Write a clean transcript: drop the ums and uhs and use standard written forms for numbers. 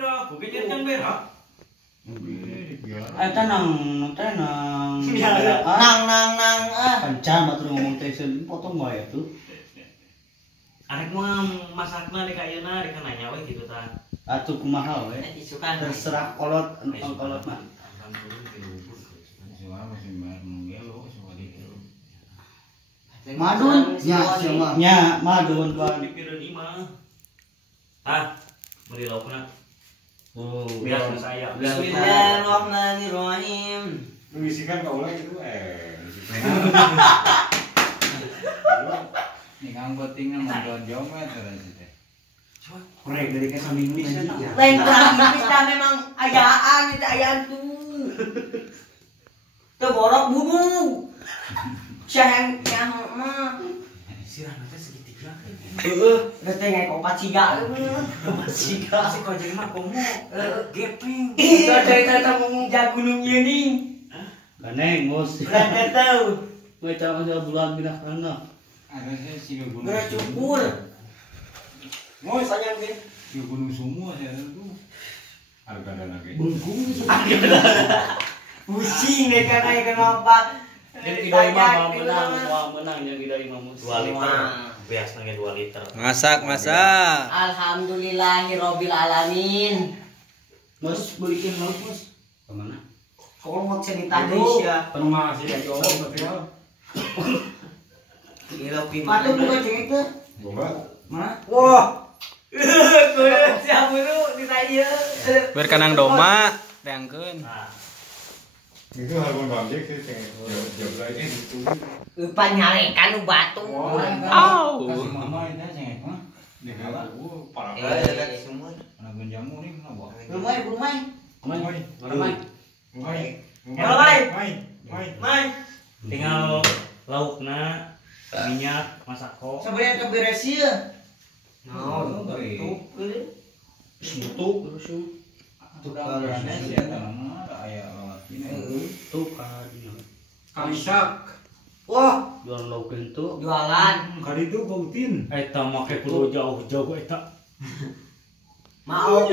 Aku kejar kan berak. Tenang. Nang Kencan batur ngomong teh potong wae tuh. Arek mah masakna di kayeuna di nanya we gitu tah. Atuh kumaha we. isukan Terserah kolot kolot mah. Madun nya semua. Nya madun kan. Pikiran imah. Tah, beri laukna. Oh, Biasa saya. Bismillahirrahmanirrahim. Mengisikan kau lagi itu Ningang penting nama don jomet terus teh. korek dari ke samping bisa tak? Lain kurang kita memang ayaan itu ayaan tuh. Tuh borok bulu. Yang mah Sirah nanti segitiga. udah tengah kopat siga Siga si kojeng mah komo. Gepeng. itu cerita ngomong jagunung ini Ganeng bos. nggak tahu We cara masih bulan pindah kana. Ada saya siga gunung. berat cukur mau sayang nih Siga gunung semua saya tuh. harga dana lagi Bungkung pusing deh karena kenapa Jadi kita imam menang yang kita imam 2 liter. Biasa nge 2 liter. Masak. Alhamdulillahirobbil alamin. Mas belikin lauk mas. Kemana? Kalau mau cerita Indonesia rumah si Eko material patut bukan cengek tuh bomba mana wah gue siapa dulu ditanya Berkanang doma, reangkeun. Nah, itu harga bamjek sih jauh lagi itu upah nyarekan batu Kasih mama itu cengek mah. nih kalau parah Anak genjamu nih kenapa? rumai Mai. tinggal laukna, minyak, masako. sebenarnya keberes ya Oh, tutup Tutup terus yuk. tukar sih ada nama ada aya lewat ini. Tuh kan. Kalisak wah Jual lauk itu. jualan kali itu bautin Eta make kudu jauh-jauh eta. mau